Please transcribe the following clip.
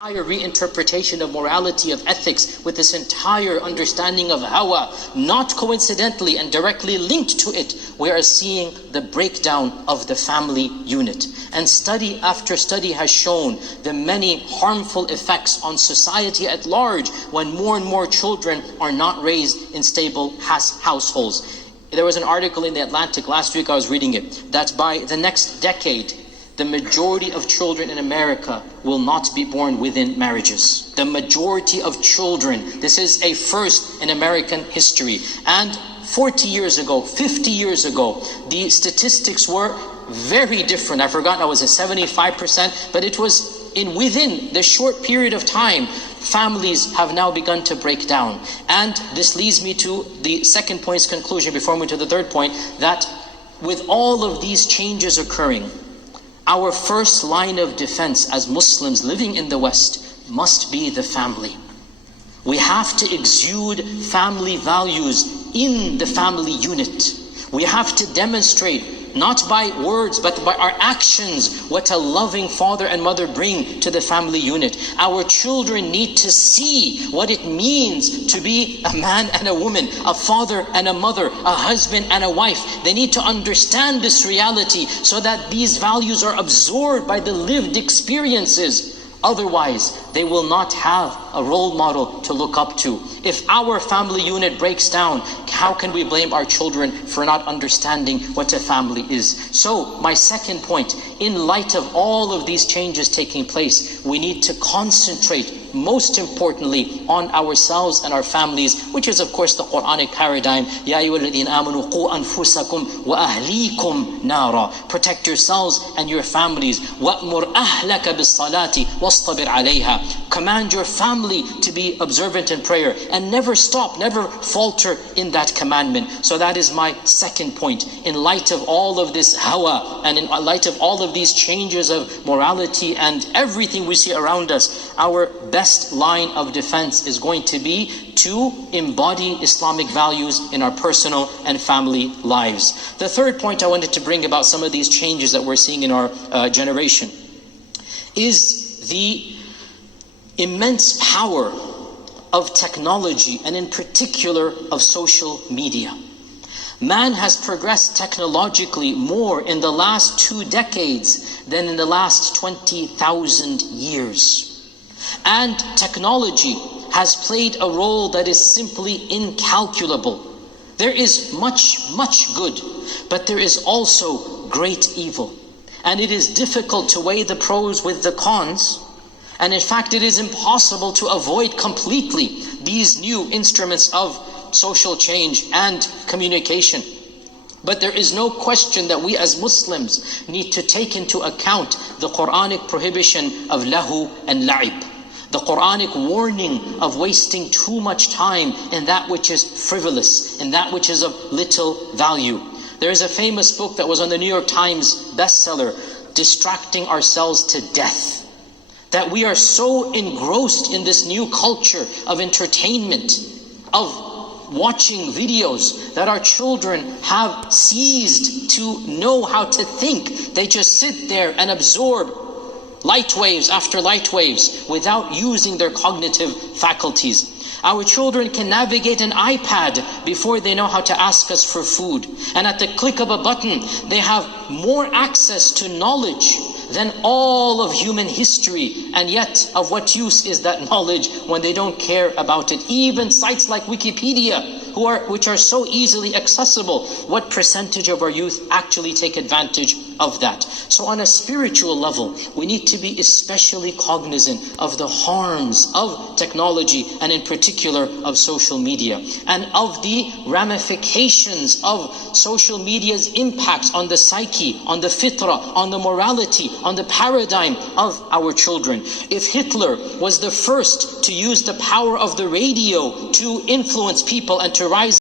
entire reinterpretation of morality, of ethics, with this entire understanding of hawa, not coincidentally and directly linked to it, we are seeing the breakdown of the family unit. And study after study has shown the many harmful effects on society at large when more and more children are not raised in stable households. There was an article in The Atlantic last week, I was reading it, that by the next decade, the majority of children in America will not be born within marriages. The majority of children. This is a first in American history. And 40 years ago, 50 years ago, the statistics were very different. I forgot, was it 75%? But it was within the short period of time, families have now begun to break down. And this leads me to the second point's conclusion before we move to the third point, that with all of these changes occurring, our first line of defense as Muslims living in the West must be the family. We have to exude family values in the family unit. We have to demonstrate, not by words, but by our actions, what a loving father and mother bring to the family unit. Our children need to see what it means to be a man and a woman, a father and a mother, a husband and a wife. They need to understand this reality so that these values are absorbed by the lived experiences. Otherwise, they will not have a role model to look up to. If our family unit breaks down, how can we blame our children for not understanding what a family is? So, my second point, in light of all of these changes taking place, we need to concentrate most importantly on ourselves and our families, which is of course the Quranic paradigm. Ya ayyuhalladhina amanu qu anfusakum wa ahlikum nara. Protect yourselves and your families. Wa'mur ahlaka bis-salati wastabir alayha. Command your family to be observant in prayer and never stop, never falter in that commandment. So that is my second point. In light of all of this hawa and in light of all of these changes of morality and everything we see around us, our best line of defense is going to be to embody Islamic values in our personal and family lives. The third point I wanted to bring about some of these changes that we're seeing in our generation is the immense power of technology, and in particular of social media. Man has progressed technologically more in the last 2 decades than in the last 20,000 years. And technology has played a role that is simply incalculable. There is much good, but there is also great evil. And it is difficult to weigh the pros with the cons. And in fact, it is impossible to avoid completely these new instruments of social change and communication. But there is no question that we as Muslims need to take into account the Quranic prohibition of lahu and la'ib. The Quranic warning of wasting too much time in that which is frivolous, in that which is of little value. There is a famous book that was on the New York Times bestseller, Distracting Ourselves to Death. That we are so engrossed in this new culture of entertainment, of watching videos, that our children have ceased to know how to think. They just sit there and absorb light waves after light waves without using their cognitive faculties. Our children can navigate an iPad before they know how to ask us for food. And at the click of a button, they have more access to knowledge than all of human history. And yet, of what use is that knowledge when they don't care about it? Even sites like Wikipedia, which are so easily accessible, what percentage of our youth actually take advantage of that? So on a spiritual level, we need to be especially cognizant of the harms of technology, and in particular of social media, and of the ramifications of social media's impact on the psyche, on the fitrah, on the morality, on the paradigm of our children. If Hitler was the first to use the power of the radio to influence people and to rise